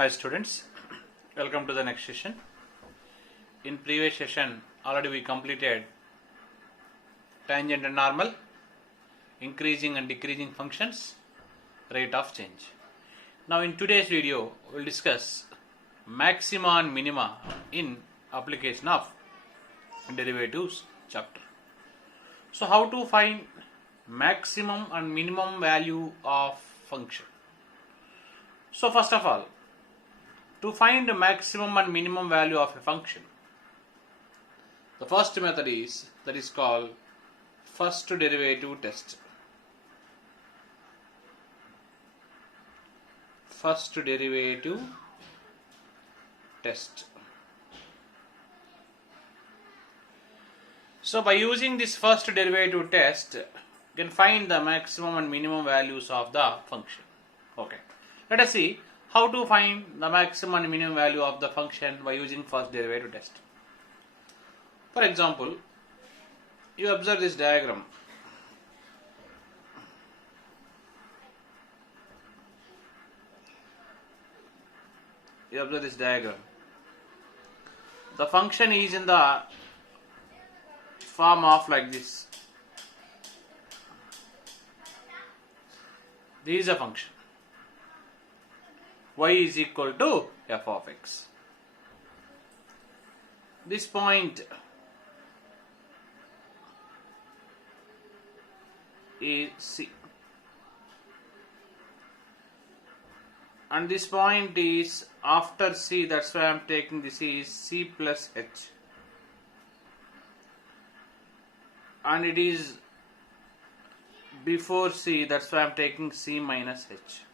Hi students, welcome to the next session. In previous session already we completed tangent and normal, increasing and decreasing functions, rate of change. Now in today's video we will discuss maxima and minima in application of derivatives chapter. So how to find maximum and minimum value of function? So first of all, to find the maximum and minimum value of a function, the first method is called first derivative test. First derivative test. So by using this first derivative test, you can find the maximum and minimum values of the function. Okay. Let us see how to find the maximum and minimum value of the function by using first derivative test. For example, you observe this diagram. You observe this diagram. The function is in the form of like this. This is a function. Y is equal to f of x. This point is C. And this point is after C, that's why I am taking this is C plus H. And it is before C, that's why I am taking C minus H.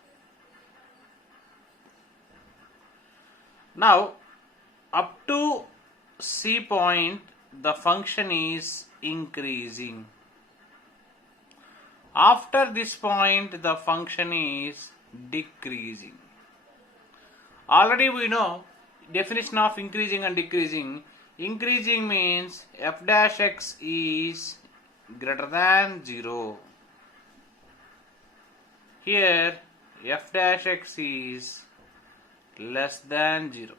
Now, up to C point, the function is increasing. After this point, the function is decreasing. Already we know definition of increasing and decreasing. Increasing means f dash x is greater than 0. Here, f dash x is less than 0.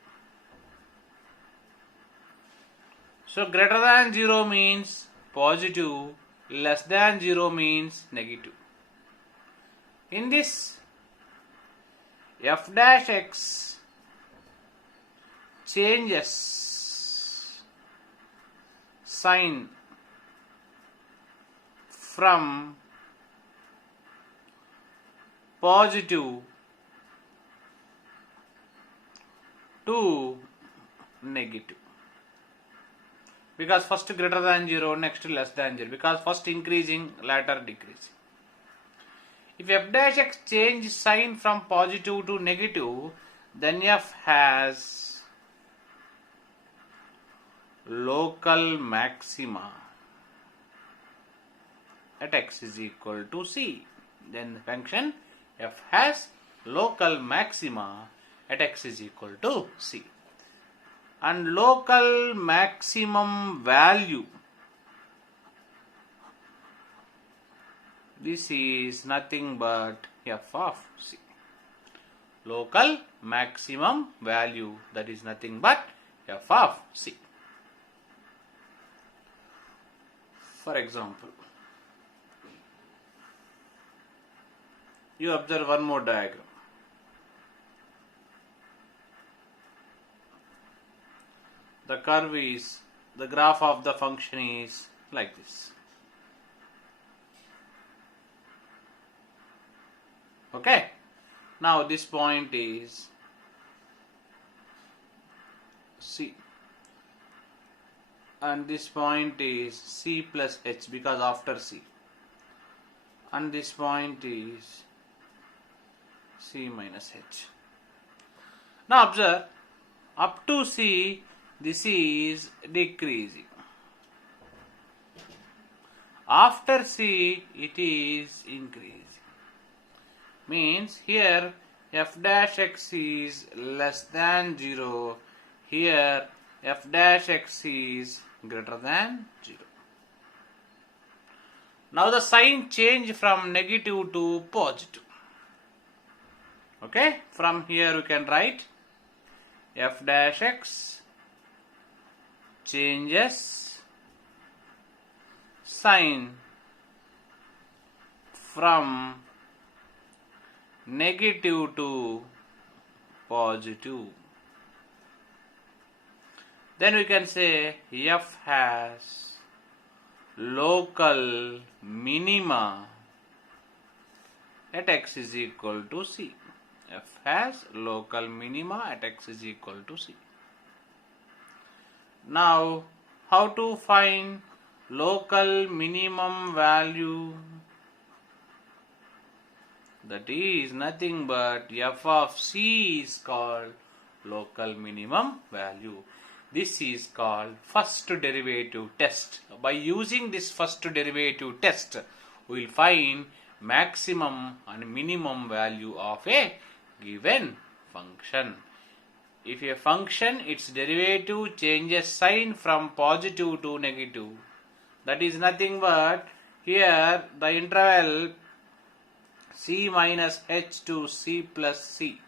So greater than 0 means positive, less than 0 means negative. In this, f dash x changes sign from positive to negative, because first greater than 0, next less than 0, because first increasing, later decreasing. If f dash x change sign from positive to negative, then f has local maxima at x is equal to C. Then the function f has local maxima at x is equal to C. And local maximum value, this is nothing but f of C. Local maximum value, that is nothing but f of C. For example, you observe one more diagram. The curve is, the graph of the function is like this. Okay. Now this point is C. And this point is C plus H, because after C. And this point is C minus H. Now observe, up to C, this is decreasing. After C, it is increasing. Means here f dash x is less than 0. Here f dash x is greater than 0. Now the sign change from negative to positive. Okay, from here you can write f dash x changes sign from negative to positive. Then we can say f has local minima at x is equal to c. F has local minima at x is equal to c. Now, how to find local minimum value? That is nothing but f of c is called local minimum value. This is called first derivative test. By using this first derivative test, we will find maximum and minimum value of a given function. If a function, its derivative changes sign from positive to negative, that is nothing but here the interval c minus h to c plus c.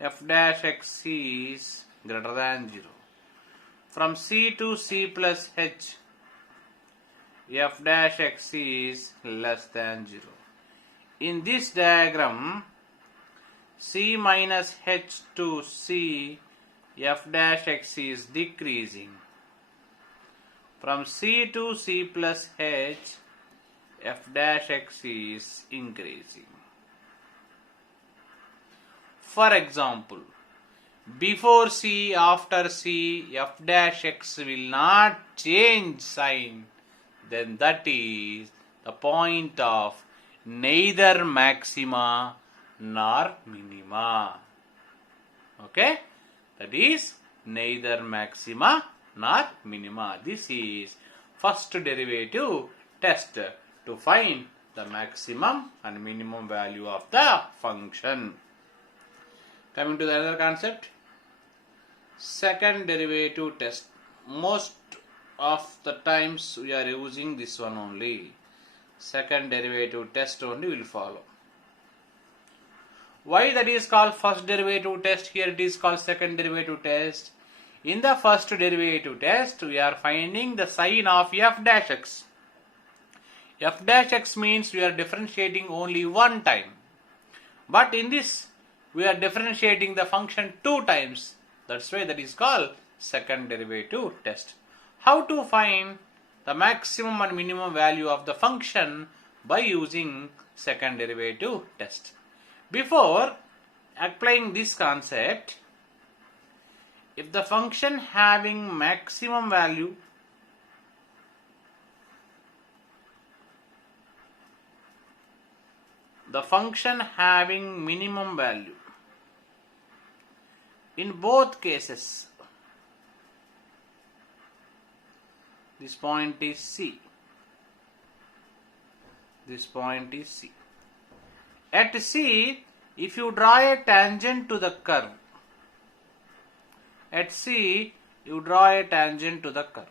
F dash x is greater than 0. From c to c plus h, f dash x is less than 0. In this diagram, c minus h to c, f dash x is decreasing. From c to c plus h, f dash x is increasing. For example, before c, after c, f dash x will not change sign, then that is the point of neither maxima nor minima. Okay? That is neither maxima nor minima. This is first derivative test to find the maximum and minimum value of the function. Coming to the other concept, second derivative test. Most of the times we are using this one only. Second derivative test only will follow. Why that is called first derivative test? Here it is called second derivative test. In the first derivative test, we are finding the sign of f dash x. F dash x means we are differentiating only one time. But in this, we are differentiating the function two times. That's why that is called second derivative test. How to find the maximum and minimum value of the function by using second derivative test? Before applying this concept, if the function having maximum value the function having minimum value, in both cases, this point is C. This point is C. At C, if you draw a tangent to the curve, at C, you draw a tangent to the curve.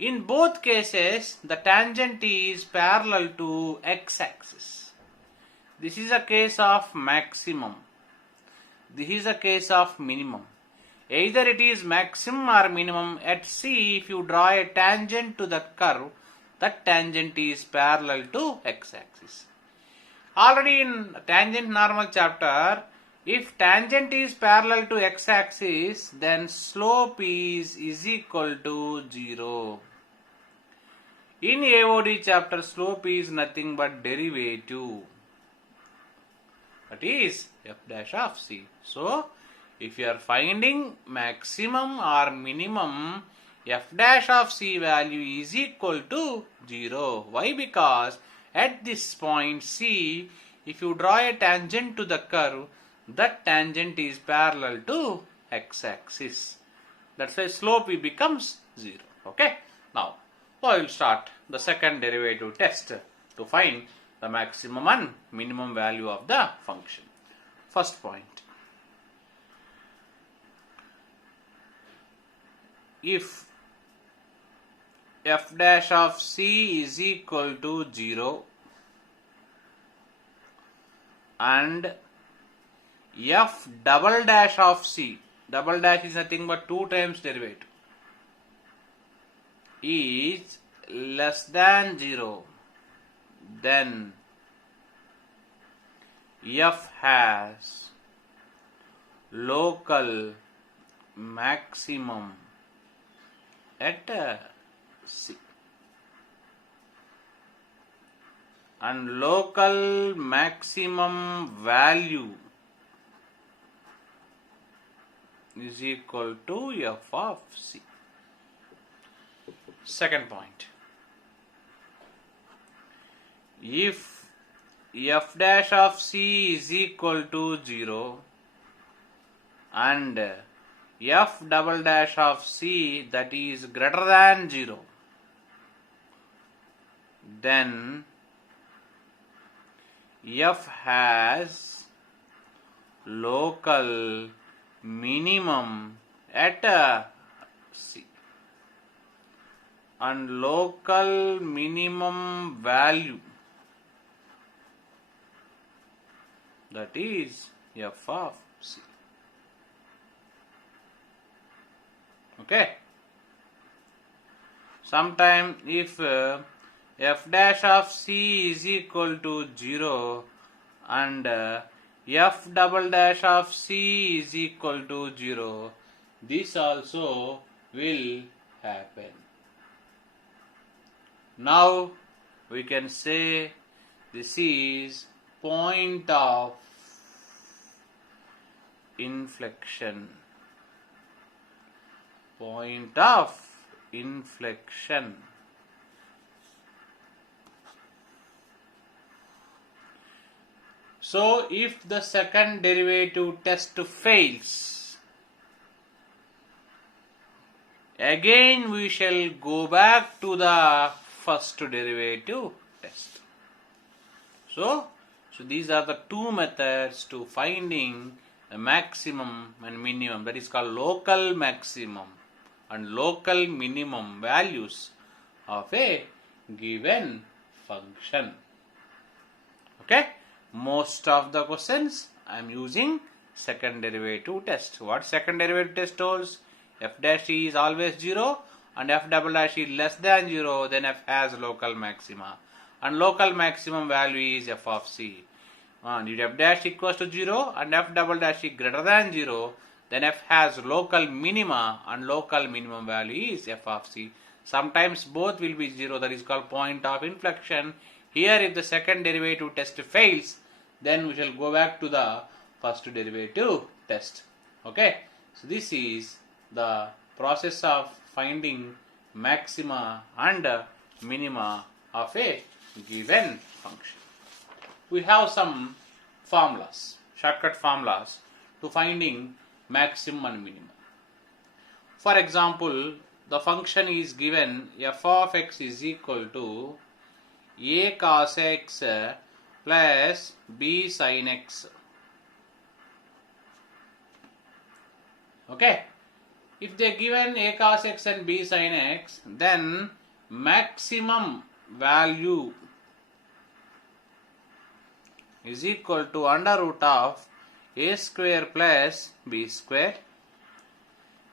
In both cases, the tangent is parallel to x-axis. This is a case of maximum. This is a case of minimum. Either it is maximum or minimum. At C, if you draw a tangent to the curve, that tangent is parallel to x-axis. Already in tangent normal chapter, if tangent is parallel to x-axis, then slope is equal to 0. In AOD chapter, slope is nothing but derivative. That is f dash of c. So, if you are finding maximum or minimum, f dash of c value is equal to 0. Why? Because at this point C, if you draw a tangent to the curve, that tangent is parallel to x-axis. That's why slope becomes 0. Okay. Now, I will start the second derivative test to find the maximum and minimum value of the function. First point. If f dash of c is equal to 0 and f double dash of c, double dash is nothing but 2 times derivative, is less than 0, then f has local maximum at c, and local maximum value is equal to f of c. Second point, if f dash of c is equal to 0 and f double dash of c that is greater than 0, then f has local minimum at c, and local minimum value that is f of c. Okay. Sometime if f dash of c is equal to 0 and f double dash of c is equal to 0, this also will happen. Now we can say this is point of inflection. Point of inflection. So if the second derivative test fails, again we shall go back to the first derivative test. So these are the two methods to finding the maximum and minimum, that is called local maximum and local minimum values of a given function. Okay, most of the questions I am using second derivative test. What second derivative test holds? F dash e is always 0 and f double dash e less than 0, then f has local maxima, and local maximum value is f of c. And if f dash equals to 0 and f double dash is greater than 0, then f has local minima and local minimum value is f of c. Sometimes both will be 0, that is called point of inflection. Here if the second derivative test fails, then we shall go back to the first derivative test. Okay, so this is the process of finding maxima and minima of a given function. We have some formulas, shortcut formulas to finding maximum and minimum. For example, the function is given f of x is equal to a cos x plus b sin x. Okay, if they are given a cos x and b sin x, then maximum value is equal to under root of a square plus b square.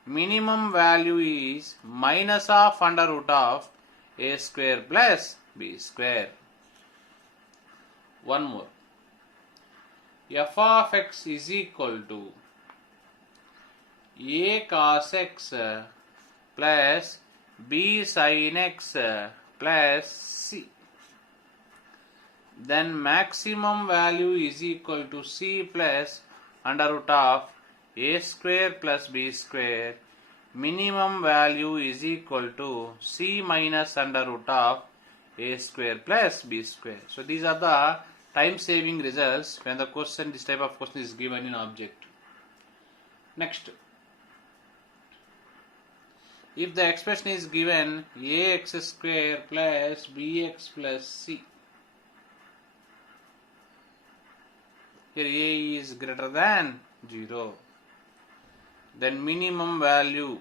Minimum value is minus of under root of a square plus b square. One more. F of x is equal to a cos x plus b sin x plus c. Then maximum value is equal to c plus under root of a square plus b square. Minimum value is equal to c minus under root of a square plus b square. So these are the time saving results when the question, this type of question is given in object. Next, if the expression is given ax square plus bx plus c, here a is greater than 0, then minimum value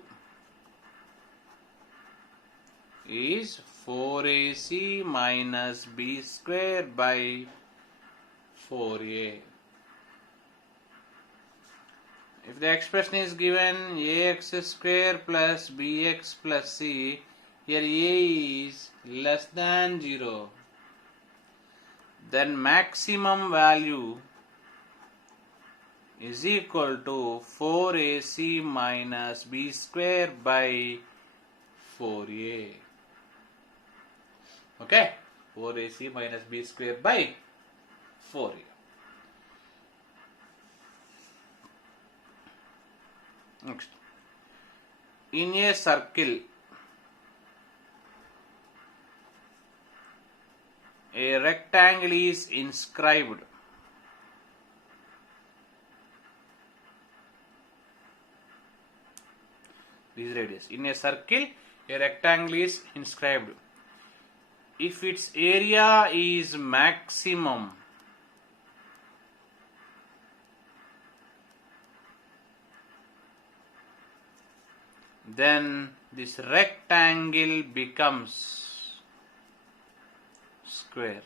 is 4ac minus b square by 4a. if the expression is given ax square plus bx plus c, here a is less than 0, then maximum value is equal to 4ac minus b square by 4a. Okay, 4ac minus b square by 4a. Next, in a circle, a rectangle is inscribed. This radius. In a circle, a rectangle is inscribed. If its area is maximum, then this rectangle becomes square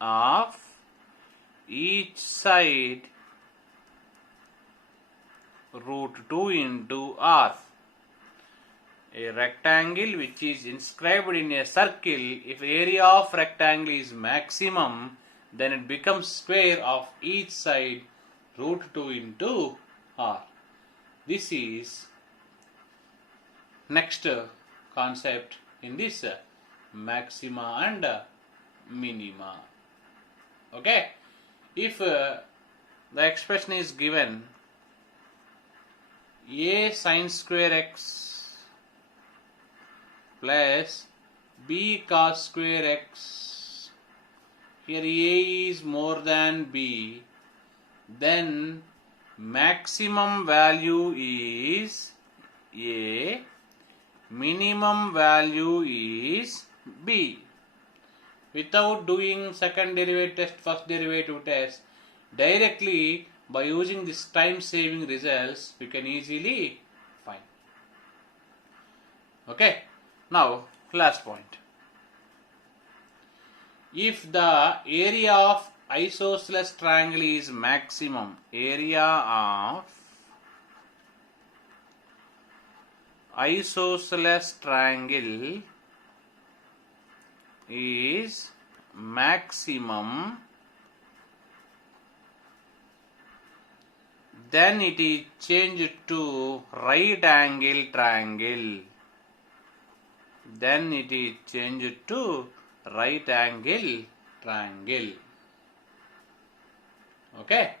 of each side root 2 into r. A rectangle which is inscribed in a circle, if area of rectangle is maximum, then it becomes square of each side root 2 into r. This is next concept in this maxima and minima. Okay, if the expression is given a sin square x plus b cos square x, here a is more than b, then maximum value is a, minimum value is b. Without doing second derivative test, first derivative test, directly by using this time saving results, we can easily find. Okay, now last point. If the area of isosceles triangle is maximum, area of isosceles triangle is maximum, then it is changed to right angle triangle. Then it is changed to right angle triangle. Okay,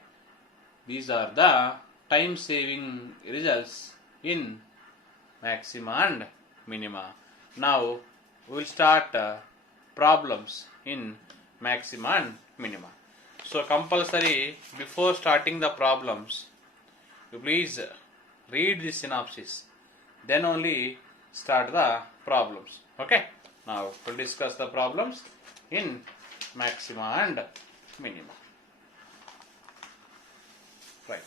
these are the time saving results in maxima and minima. Now we will start problems in maxima and minima. So compulsory, before starting the problems, you please read the synopsis, then only start the problems. Okay, now we'll discuss the problems in maxima and minima. Right.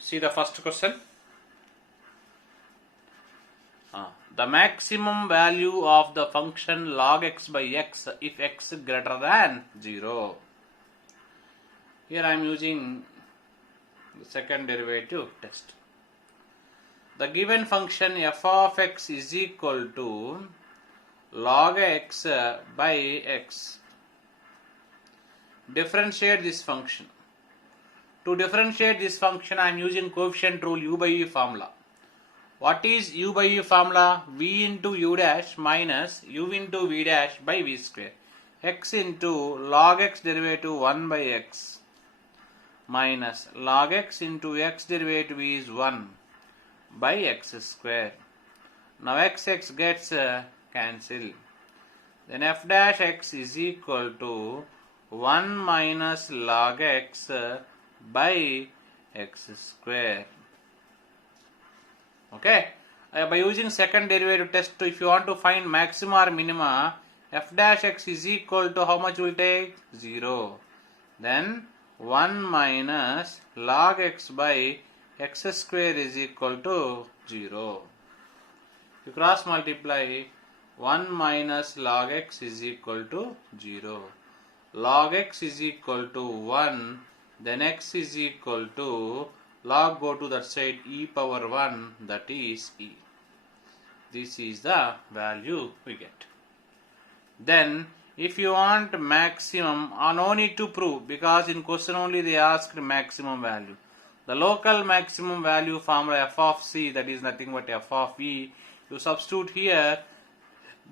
See the first question. The maximum value of the function log x by x if x greater than 0. Here I am using the second derivative test. The given function f of x is equal to log x by x. Differentiate this function. To differentiate this function, I am using coefficient rule u by v formula. What is u by v formula? V into u dash minus u into v dash by v square. X into log x derivative 1 by x minus log x into x derivative is 1 by x square. Now x gets cancelled. Then f dash x is equal to 1 minus log x by x square. Okay, by using second derivative test, if you want to find maxima or minima, f dash x is equal to how much will take? 0. Then 1 minus log x by x square is equal to 0. You cross multiply 1 minus log x is equal to 0. Log x is equal to 1, then x is equal to log go to that side e power 1, that is e. This is the value we get. Then if you want maximum, no need to prove, because in question only they asked maximum value. The local maximum value formula f of c, that is nothing but f of e, you substitute here,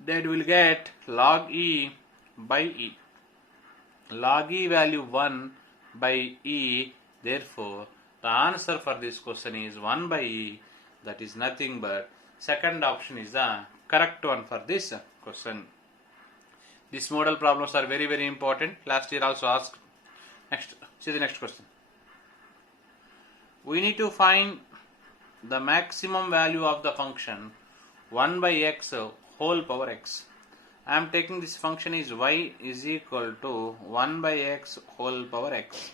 that will get log e by e. Log e value 1 by e, therefore the answer for this question is 1 by e, that is nothing but second option is the correct one for this question. These model problems are very, very important. Last year also asked. Next, see the next question. We need to find the maximum value of the function 1 by x whole power x. I am taking this function is y is equal to 1 by x whole power x.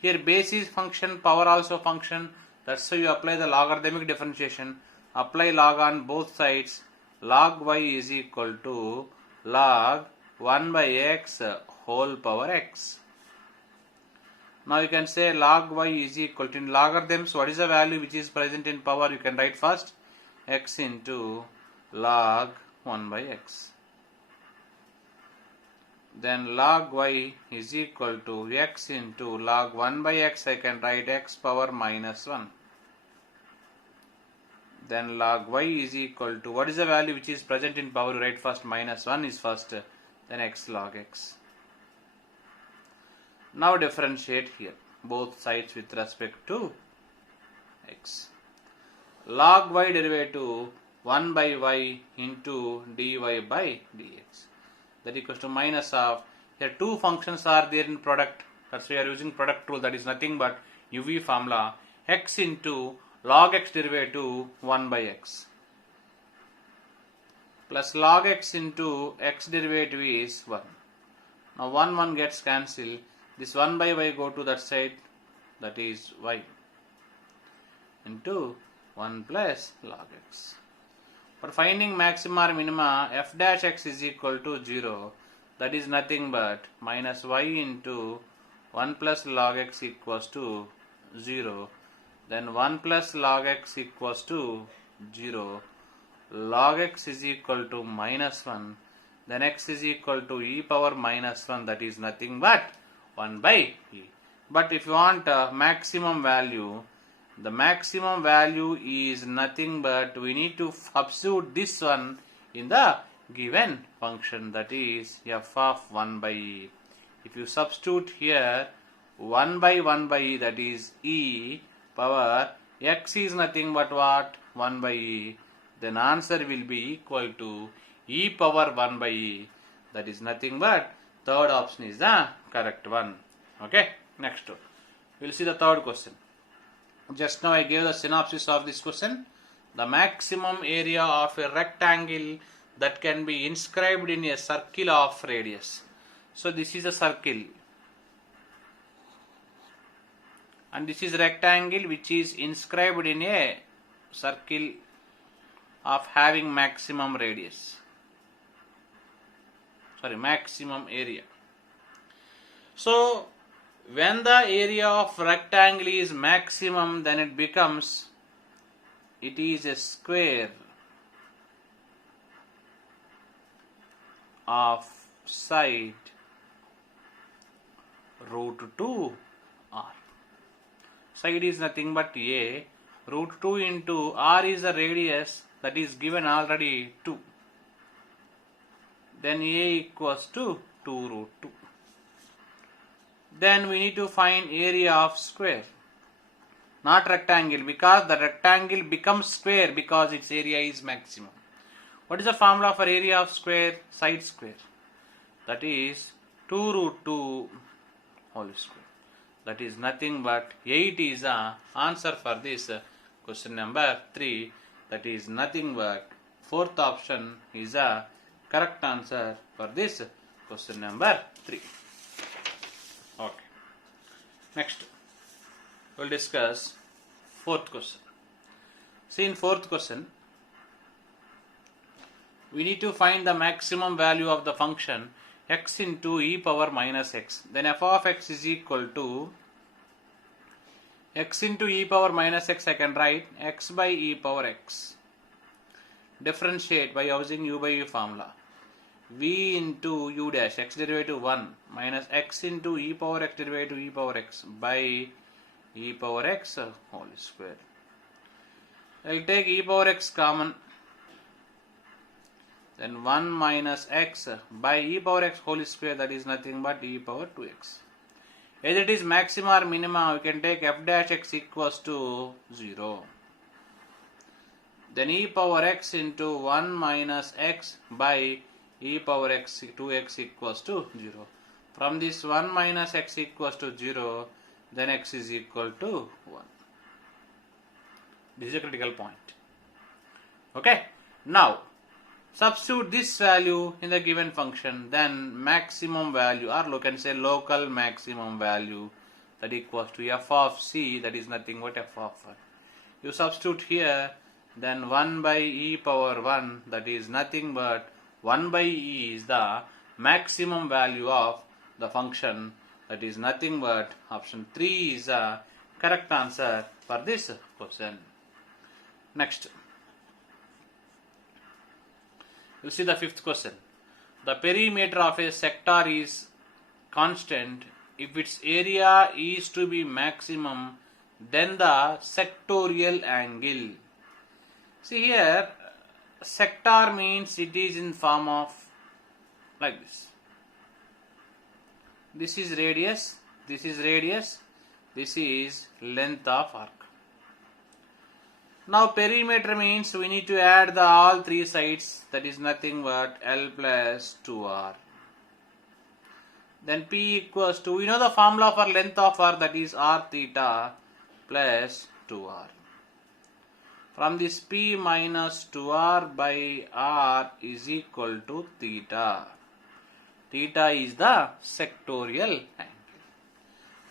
Here base is function, power also function. That's why you apply the logarithmic differentiation. Apply log on both sides. Log y is equal to log 1 by x whole power x. Now you can say log y is equal to, in logarithms, what is the value which is present in power? You can write first x into log 1 by x. Then log y is equal to x into log 1 by x. I can write x power minus 1. Then log y is equal to, what is the value which is present in power? You write first minus 1 is first, then x log x. Now differentiate here both sides with respect to x. Log y derivative 1 by y into dy by dx. That equals to minus of, here two functions are there in product. That's why we are using product rule, that is nothing but UV formula, x into log x derivative 1 by x plus log x into x derivative is 1. Now 1 gets cancelled. This 1 by y go to that side, that is y into 1 plus log x. For finding maxima or minima, f dash x is equal to 0. That is nothing but minus y into 1 plus log x equals to 0. Then 1 plus log x equals to 0. Log x is equal to minus 1. Then x is equal to e power minus 1. That is nothing but 1 by e. But if you want maximum value, the maximum value is nothing but we need to substitute this one in the given function, that is f of 1 by e. If you substitute here 1 by e, that is e power, x is nothing but what? 1 by e. Then answer will be equal to e power 1 by e. That is nothing but third option is the correct one. Okay, next we'll see the third question. Just now I gave the synopsis of this question. The maximum area of a rectangle that can be inscribed in a circle of radius. So this is a circle and this is rectangle which is inscribed in a circle of having maximum radius. Maximum area. So when the area of rectangle is maximum, then it becomes, it is a square of side root 2 r. Side is nothing but a, root 2 into r is the radius, that is given already 2. Then a equals to 2 root 2. Then we need to find area of square, not rectangle, because the rectangle becomes square because its area is maximum. What is the formula for area of square? Side square. That is 2 root 2 whole square. That is nothing but 8 is the answer for this question number 3. That is nothing but fourth option is the correct answer for this question number 3. Okay. Next, we will discuss fourth question. See, in fourth question, we need to find the maximum value of the function x into e power minus x. Then f of x is equal to x into e power minus x. I can write x by e power x. Differentiate by using u by u formula. V into u dash, x derivative 1 minus x into e power x derivative e power x by e power x whole square. I will take e power x common. Then 1 minus x by e power x whole square, that is nothing but e power 2x. Either it is maxima or minima, we can take f dash x equals to 0. Then e power x into 1 minus x by e power x 2x equals to 0. From this 1 minus x equals to 0, then x is equal to 1. This is a critical point. Okay. Now, substitute this value in the given function, then maximum value, or you can say local maximum value, that equals to f of c, that is nothing but f of 1. You substitute here, then 1 by e power 1, that is nothing but 1 by e is the maximum value of the function, that is nothing but option 3 is the correct answer for this question. Next, you see the fifth question. The perimeter of a sector is constant if its area is to be maximum, then the sectorial angle. See here, sector means it is in form of like this. This is radius, this is radius, this is length of arc. Now perimeter means we need to add the all three sides, that is nothing but L plus 2R. Then P equals to, we know the formula for length of arc, that is R theta plus 2R. From this P minus 2R by R is equal to theta. Theta is the sectorial angle.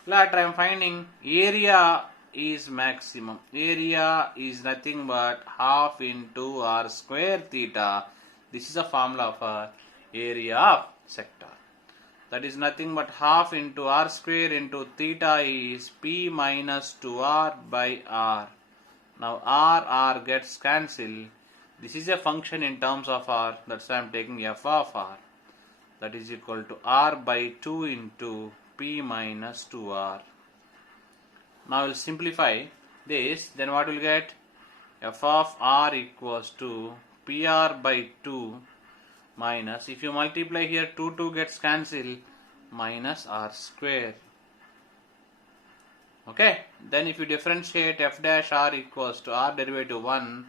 Later I am finding area is maximum. Area is nothing but half into R square theta. This is a formula for area of sector. That is nothing but half into R square into theta is P minus 2R by R. Now R gets cancelled. This is a function in terms of R. That's why I am taking f of R. That is equal to R by 2 into P minus 2R. Now we will simplify this. Then what we will get? F of R equals to PR by 2 minus, if you multiply here 2 gets cancelled, minus R square. Okay. Then if you differentiate f dash R equals to R derivative 1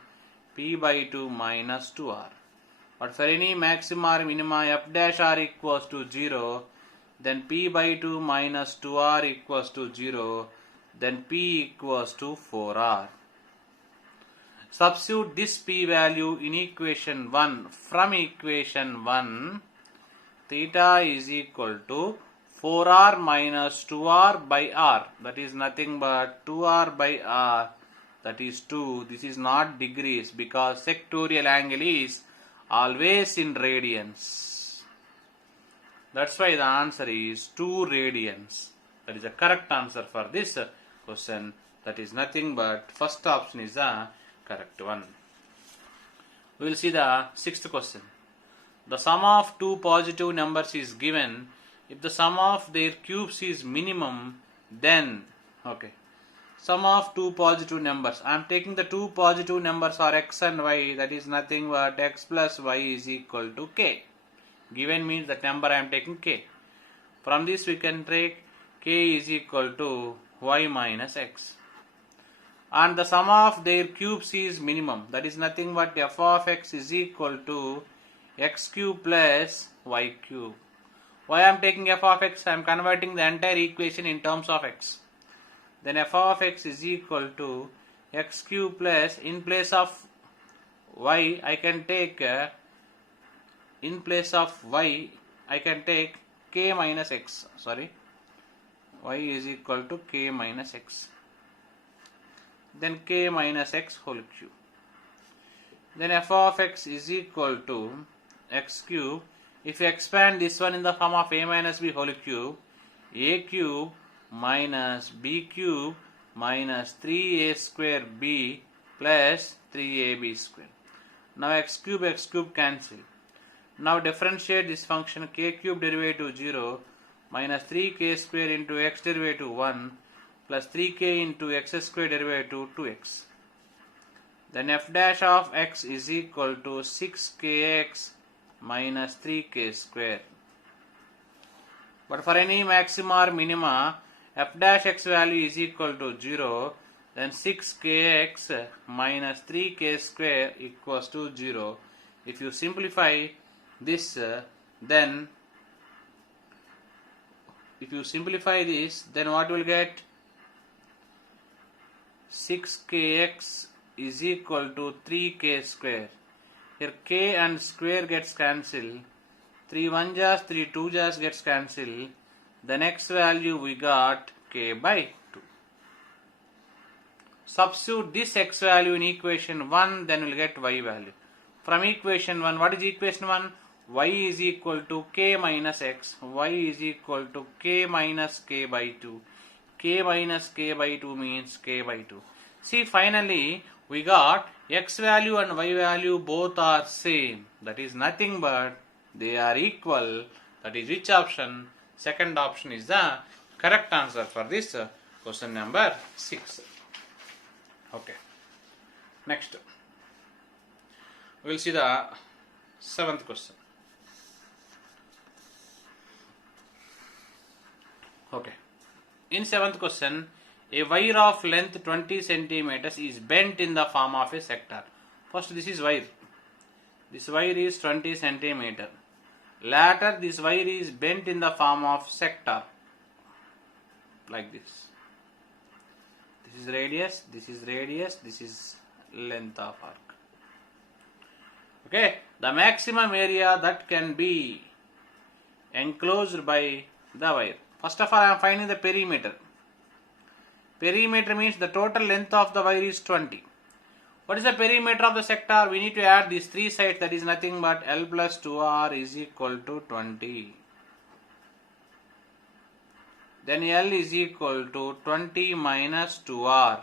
P by 2 minus 2R. But for any maxima or minima f dash R equals to 0, then P by 2 minus 2R equals to 0, then P equals to 4R. Substitute this P value in equation 1. From equation 1, theta is equal to 4R minus 2R by R. That is nothing but 2R by R. That is 2. This is not degrees because sectorial angle is always in radians. That's why the answer is 2 radians. That is the correct answer for this question. That is nothing but first option is the correct one. We will see the sixth question. The sum of two positive numbers is given. If the sum of their cubes is minimum, then sum of two positive numbers. I am taking the two positive numbers are x and y. That is nothing but x plus y is equal to k. Given means that number I am taking k. From this we can take k is equal to y minus x. And the sum of their cubes is minimum. That is nothing but f of x is equal to x cube plus y cube. Why I am taking f of x? I am converting the entire equation in terms of x. Then f of x is equal to x cube plus, in place of y I can take k minus x. Y is equal to k minus x. Then k minus x whole cube. then f of x is equal to x cube. If you expand this one in the form of a minus b whole cube, a cube minus b cube minus 3a square b plus 3ab square. Now x cube cancel. Now differentiate this function k cube derivative 0 minus 3k square into x derivative 1 plus 3k into x square derivative 2x. Then f dash of x is equal to 6kx minus 3k square. But for any maxima or minima, f dash x value is equal to 0, then 6kx minus 3k square equals to 0. If you simplify this, then what will get? 6kx is equal to 3k square. Here k and square gets cancelled. 3 1 jas, 3 2 jas gets cancelled. The next value we got k by 2. Substitute this x value in equation 1, then we'll get y value. From equation 1, what is equation 1? Y is equal to k minus x. Y is equal to k minus k by 2. K minus k by 2 means k by 2. See, finally we got x value and y value both are same. That is nothing but they are equal. That is which option? Second option is the correct answer for this question number 6. Okay. Next, we will see the 7th question. Okay. In 7th question, a wire of length 20 centimeters is bent in the form of a sector. First, this is wire. This wire is 20 centimeter. Later, this wire is bent in the form of sector. Like this. This is radius, this is radius, this is length of arc. Okay. The maximum area that can be enclosed by the wire. First of all, I am finding the perimeter. Perimeter means the total length of the wire is 20. What is the perimeter of the sector? We need to add these three sides, that is nothing but L plus 2R is equal to 20. Then L is equal to 20 minus 2R.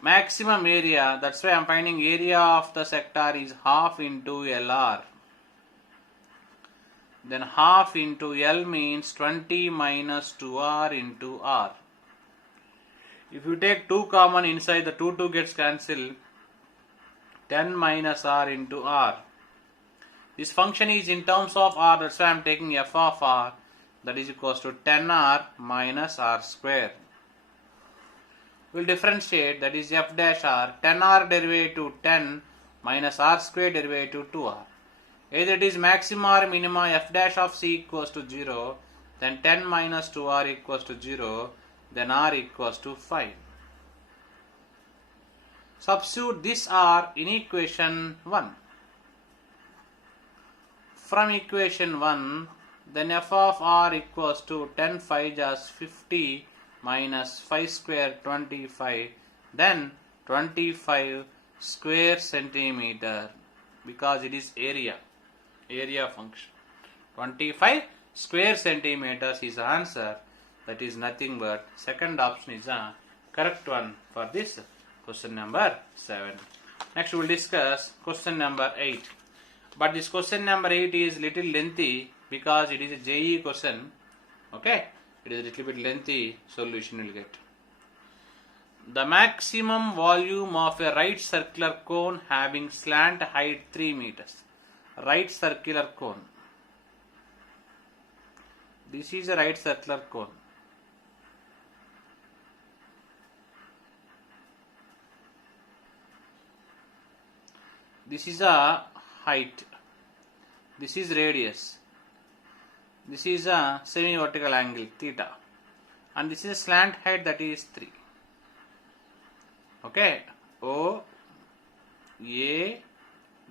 Maximum area, that's why I am finding area of the sector is half into LR. Then half into L means 20 minus 2R into R. If you take 2 common inside, the 2 gets cancelled. 10 minus R into R. This function is in terms of R, that's why I am taking f of R. That is equals to 10R minus R square. We will differentiate, that is f dash R. 10R derivative 10 minus R square derivative 2R. Either it is maxima or minima, f dash of c equals to 0, then 10 minus 2r equals to 0, then r equals to 5. Substitute this r in equation 1. From equation 1, then f of r equals to 10 5 just 50 minus 5 square 25, then 25 square centimeter, because it is area function. 25 square centimeters is the answer. That is nothing but second option is the correct one for this question number 7. Next we will discuss question number 8. But this question number 8 is little lengthy because it is a JEE question. Okay, it is a little bit lengthy solution you will get. The maximum volume of a right circular cone having slant height 3 meters. Right circular cone. This is a right circular cone. This is a height. This is radius. This is a semi-vertical angle theta. And this is a slant height, that is 3. Okay. O, A,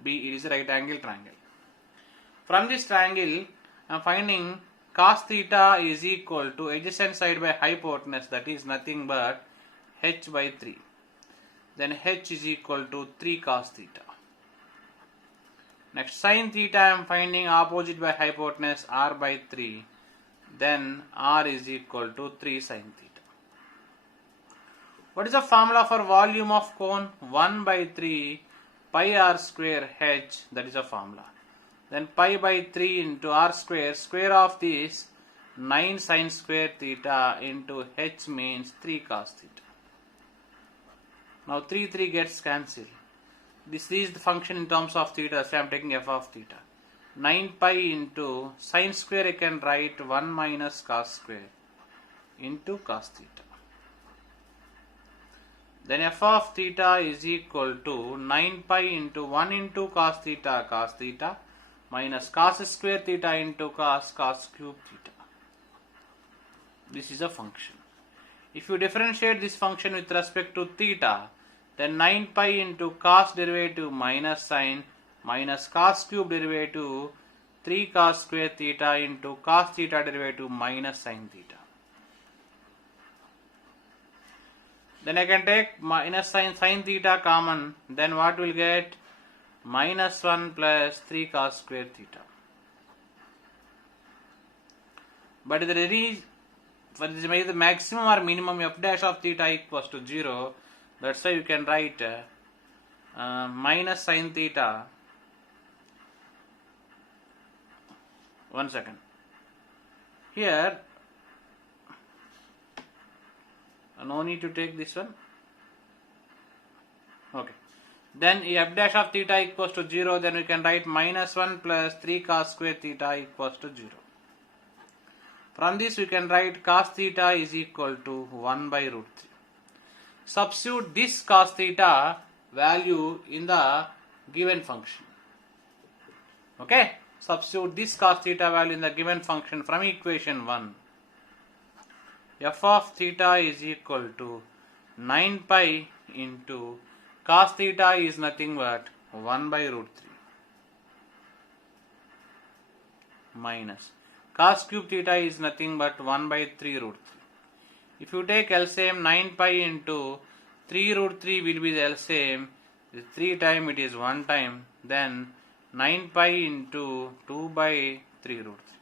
B. It is a right angle triangle. From this triangle, I am finding cos theta is equal to adjacent side by hypotenuse, that is nothing but h by 3. then h is equal to 3 cos theta. Next, sin theta I am finding opposite by hypotenuse r by 3, then r is equal to 3 sin theta. What is the formula for volume of cone? 1 by 3 pi r square h, that is the formula. Then pi by 3 into r square, square of this 9 sin square theta into h means 3 cos theta. Now 3 gets cancelled. This is the function in terms of theta, so I am taking f of theta. 9 pi into sin square I can write 1 minus cos square into cos theta. Then f of theta is equal to 9 pi into 1 into cos theta minus cos square theta into cos cube theta. This is a function. If you differentiate this function with respect to theta, then 9 pi into cos derivative minus sin minus cos cube derivative 3 cos square theta into cos theta derivative minus sin theta. Then I can take minus sin theta common, then what will get? Minus 1 plus 3 cos square theta. But for the maximum or minimum f dash of theta equals to 0, that's why you can write minus sin theta. One second. Here, no need to take this one. Okay. Then f dash of theta equals to 0, then we can write minus 1 plus 3 cos square theta equals to 0. From this we can write cos theta is equal to 1 by root 3. Substitute this cos theta value in the given function. Okay? Substitute this cos theta value in the given function from equation 1. F of theta is equal to 9 pi into cos theta is nothing but 1 by root 3 minus cos cube theta is nothing but 1 by 3 root 3. If you take LCM, 9 pi into 3 root 3 will be the LCM. 3 time it is 1 time. Then 9 pi into 2 by 3 root 3.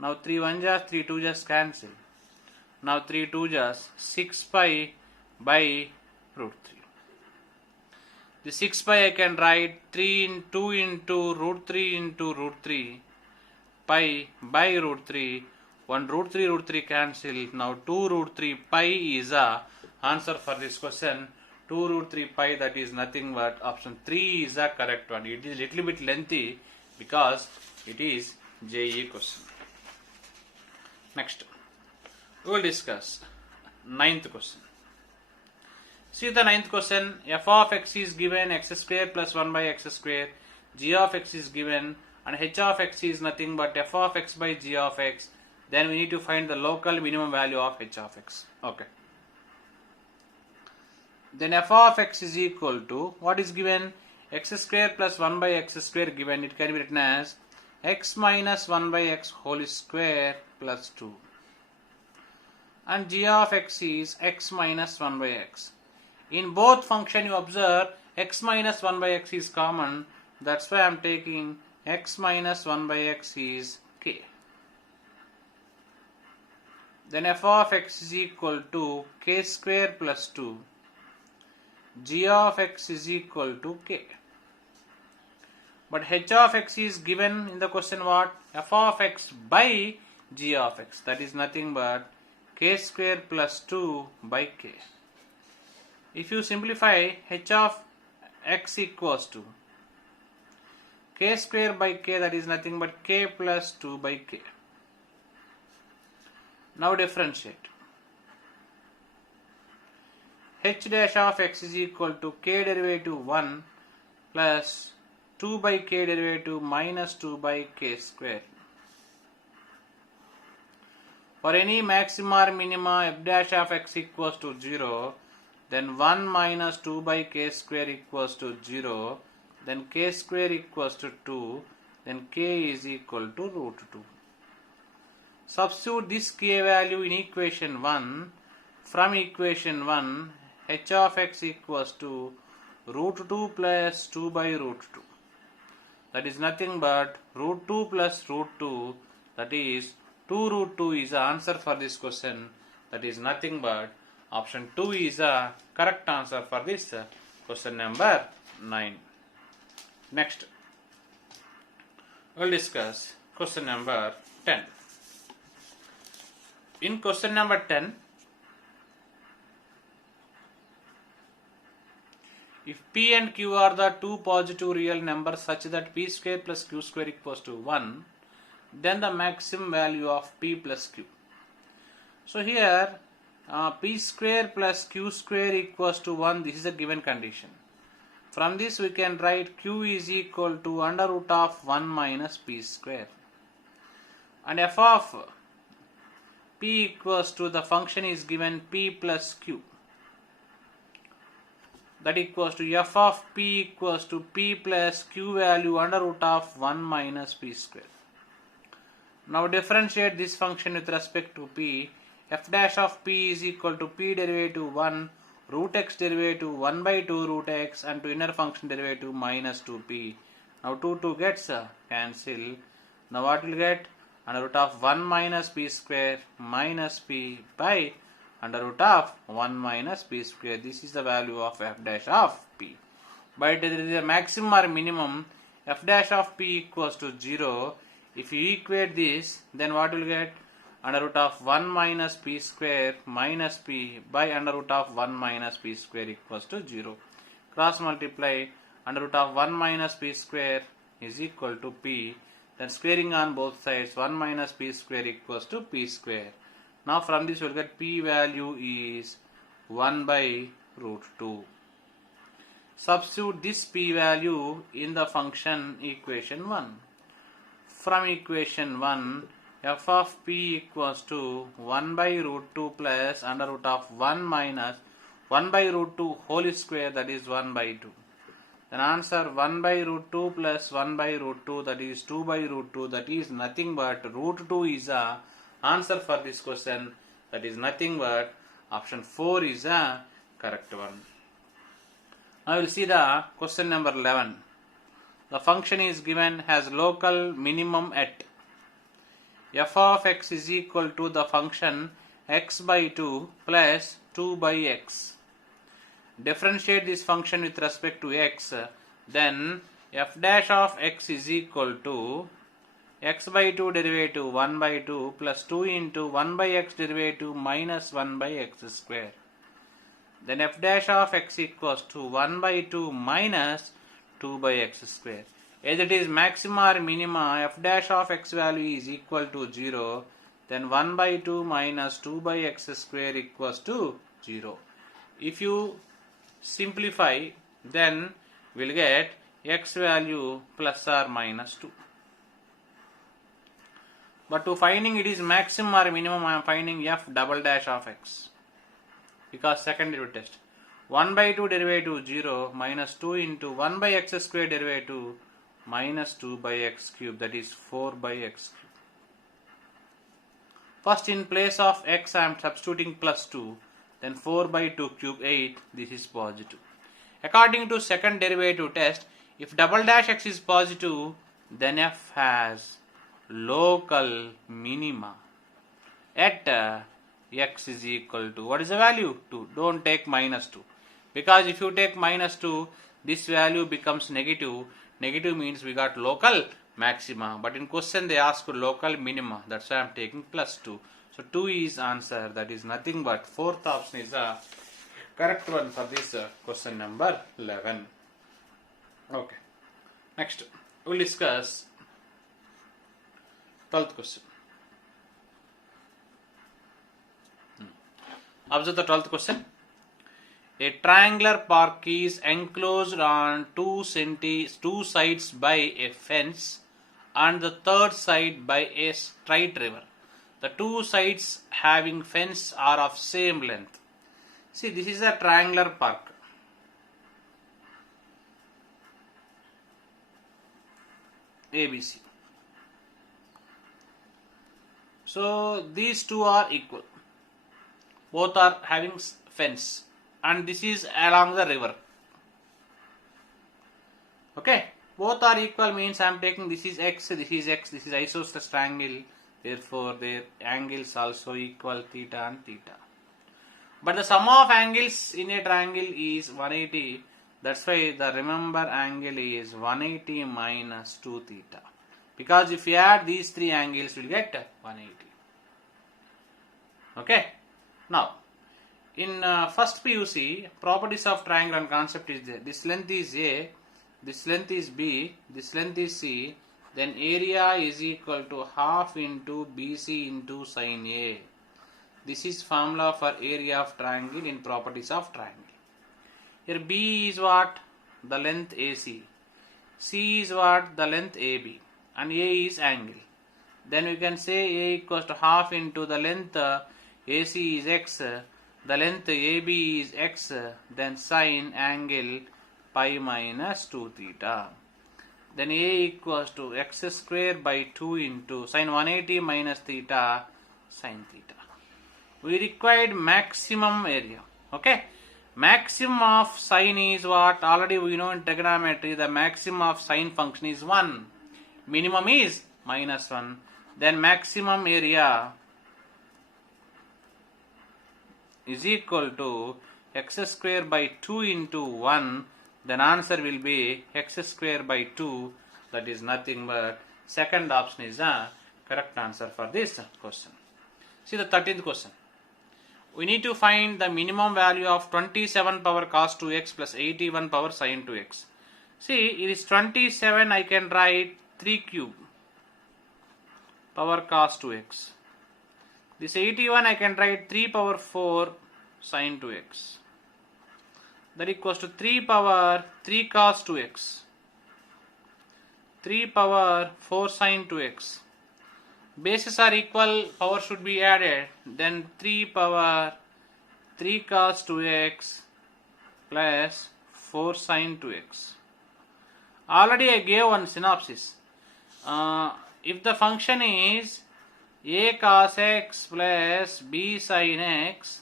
Now 3 1 just 3 2 just cancel. Now 3 2 just 6 pi by root 3. The 6 pi I can write 3 into 2 into root 3 into root 3 pi by root 3. 1 root 3 cancel. Now 2 root 3 pi is the answer for this question. 2 root 3 pi, that is nothing but option 3 is the correct one. It is a little bit lengthy because it is JEE question. Next, we will discuss 9th question. See the 9th question. F of x is given x square plus 1 by x square. G of x is given and h of x is nothing but f of x by g of x. Then we need to find the local minimum value of h of x. Okay. Then f of x is equal to, what is given? X square plus 1 by x square given. It can be written as x minus 1 by x whole square plus 2. And g of x is x minus 1 by x. In both function you observe x minus 1 by x is common. That's why I am taking x minus 1 by x is k. Then f of x is equal to k square plus 2. G of x is equal to k. But h of x is given in the question what? F of x by g of x. That is nothing but k square plus 2 by k. If you simplify, h of x equals to k square by k, that is nothing but k plus 2 by k. Now differentiate. H dash of x is equal to k derivative 1 plus 2 by k derivative minus 2 by k square. For any maxima or minima f dash of x equals to 0, then 1 minus 2 by k square equals to 0, then k square equals to 2, then k is equal to root 2. Substitute this k value in equation 1 From equation 1, h of x equals to root 2 plus 2 by root 2. That is nothing but root 2 plus root 2, that is 2 root 2 is the answer for this question. That is nothing but option 2 is the correct answer for this question number 9. Next, we will discuss question number 10. In question number 10, if p and q are the two positive real numbers such that p square plus q square equals to 1, then the maximum value of p plus q. So here p square plus q square equals to 1, this is a given condition. From this we can write q is equal to under root of 1 minus p square. And f of p equals to, the function is given p plus q. That equals to f of p equals to p plus q value under root of 1 minus p square. Now differentiate this function with respect to p. F dash of p is equal to p derivative 1 root x derivative 1 by 2 root x and to inner function derivative minus 2p. Now 2 gets cancel. Now what will get? Under root of 1 minus p square minus p by under root of 1 minus p square. This is the value of f dash of p. But there is a maximum or minimum. F dash of p equals to 0. If you equate this, then what will get? Under root of 1 minus p square minus p by under root of 1 minus p square equals to 0. Cross multiply. Under root of 1 minus p square is equal to p. Then squaring on both sides, 1 minus p square equals to p square. Now from this we will get p value is 1 by root 2. Substitute this p value in the function equation 1. From equation 1, f of p equals to 1 by root 2 plus under root of 1 minus 1 by root 2 whole square, that is 1 by 2. Then answer 1 by root 2 plus 1 by root 2, that is 2 by root 2, that is nothing but root 2 is the answer for this question. That is nothing but option 4 is the correct one. Now we will see the question number 11. The function is given has local minimum at f of x is equal to the function x by 2 plus 2 by x. Differentiate this function with respect to x, then f dash of x is equal to x by 2 derivative 1 by 2 plus 2 into 1 by x derivative minus 1 by x square. Then f dash of x equals to 1 by 2 minus 2 by x square. As it is maxima or minima, f dash of x value is equal to 0, then 1 by 2 minus 2 by x square equals to 0. If you simplify, then we will get x value plus or minus 2. But to finding it is maximum or minimum, I am finding f double dash of x. Because second derivative test. 1 by 2 derivative 0 minus 2 into 1 by x square derivative minus 2 by x cube, that is 4 by x cube. First in place of x I am substituting plus 2, then 4 by 2 cube 8, this is positive. According to second derivative test, if double dash x is positive, then f has local minima at x is equal to, what is the value? 2. Don't take minus 2. Because if you take minus 2, this value becomes negative. Negative means we got local maxima. But in question they ask local minima. That's why I am taking plus 2. So 2 is answer. That is nothing but fourth option is the correct one for this question number 11. Okay. Next, we will discuss 12th question. Observe the 12th question. A triangular park is enclosed on two sides by a fence and the third side by a straight river. The two sides having fence are of same length. See, this is a triangular park. ABC. So these two are equal. both are having fence, and this is along the river. Okay, both are equal means I am taking this is x, this is x, this is isosceles triangle, therefore their angles also equal theta and theta. But the sum of angles in a triangle is 180. That's why the remember angle is 180 minus 2 theta. Because if you add these three angles, you will get 180. Okay. Now, in first PUC, properties of triangle and concept is there. This length is A, this length is B, this length is C. Then area is equal to half into BC into sin A. This is formula for area of triangle in properties of triangle. Here B is what? The length AC. C is what? The length AB. And A is angle. Then we can say A equals to half into the length AC is X. The length AB is X. Then sin angle pi minus 2 theta. Then A equals to x square by 2 into sin 180 minus theta sin theta. We required maximum area. Okay. Maximum of sine is what? Already we know in trigonometry the maximum of sine function is 1. Minimum is minus 1. Then maximum area is equal to x square by 2 into 1. Then answer will be x square by 2. That is nothing but second option is the correct answer for this question. See the 13th question. We need to find the minimum value of 27 power cos 2x plus 81 power sin 2x. See, it is 27, I can write 3 cube power cos 2x. This 81 I can write 3 power 4 sin 2x. That equals to 3 power 3 cos 2x. 3 power 4 sin 2x. Bases are equal, power should be added. Then 3 power 3 cos 2x plus 4 sin 2x. Already I gave one synopsis. If the function is a cos x plus b sin x,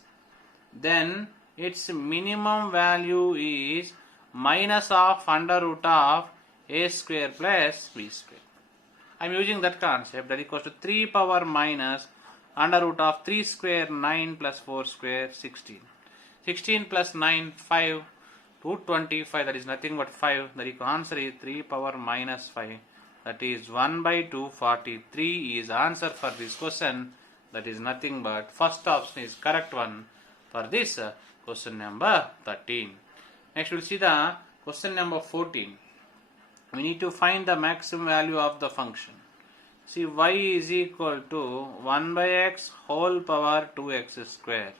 then its minimum value is minus of under root of a square plus b square. I am using that concept, that equals to 3 power minus under root of 3 square 9 plus 4 square 16. 16 plus 9 5 root 25, that is nothing but 5. The answer is 3 power minus 5. That is 1 by 2 43 is answer for this question. That is nothing but first option is correct one for this question number 13. Next we will see the question number 14. We need to find the maximum value of the function. See, y is equal to 1 by x whole power 2x square.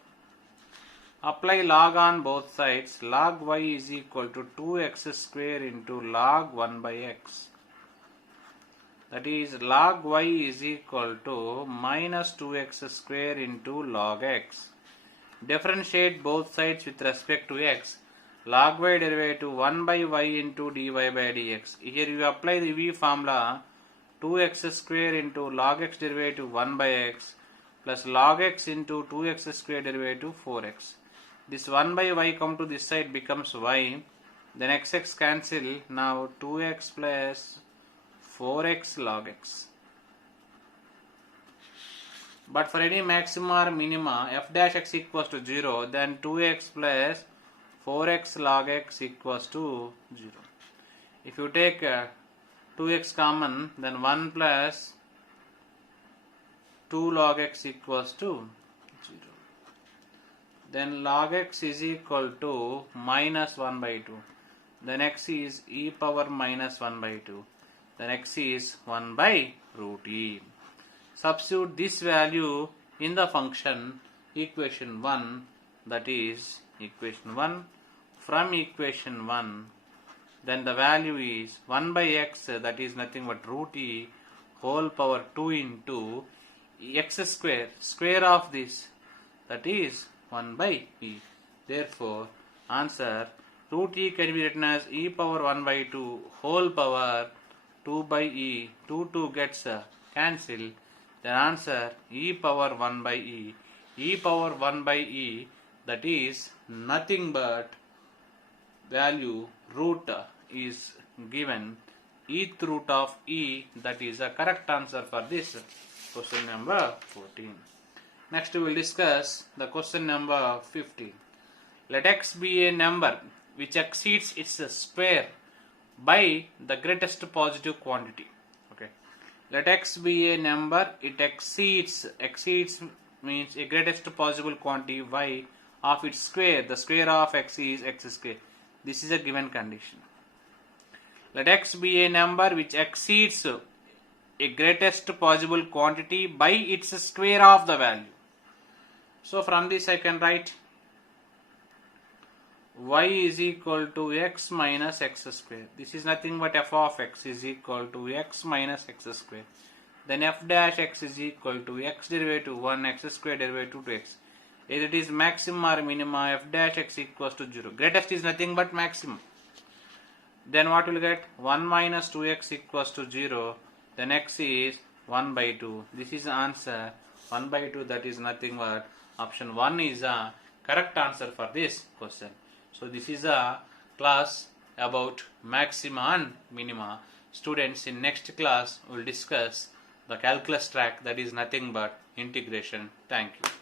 Apply log on both sides. Log y is equal to 2x square into log 1 by x. That is log y is equal to minus 2x square into log x. Differentiate both sides with respect to x. Log y derivative 1 by y into dy by dx. Here you apply the v formula, 2x square into log x derivative 1 by x plus log x into 2x square derivative 4x. This 1 by y come to this side becomes y. Then x cancel. Now 2x plus 4x log x. But for any maxima or minima, f dash x equals to 0, then 2x plus 4x log x equals to 0. If you take 2x common, then 1 plus 2 log x equals to 0. Then log x is equal to minus 1 by 2. Then x is e power minus 1 by 2. Then x is 1 by root e. Substitute this value in the function equation 1, that is equation 1. From equation 1, then the value is 1 by x, that is nothing but root e whole power 2 into x square, square of this, that is 1 by e. Therefore, answer root e can be written as e power 1 by 2 whole power 2 by e. 2 gets cancelled. Then answer e power 1 by e e power 1 by e, that is nothing but value root is given eth root of e, that is a correct answer for this question number 14. Next we will discuss the question number 15. Let x be a number which exceeds its square by the greatest positive quantity. Okay. Let x be a number, it exceeds means a greatest possible quantity y of its square. The square of x is x square. This is a given condition. Let x be a number which exceeds a greatest possible quantity by its square of the value. So from this I can write y is equal to x minus x square. This is nothing but f of x is equal to x minus x square. Then f dash x is equal to x derivative 1 x square derivative 2x. Either it is maximum or minimum, f dash x equals to 0. Greatest is nothing but maximum. Then what will you get? 1 minus 2x equals to 0. Then x is 1 by 2. This is the answer. 1 by 2, that is nothing but option 1 is a correct answer for this question. So this is a class about maxima and minima. Students, in next class we will discuss the calculus track, that is nothing but integration. Thank you.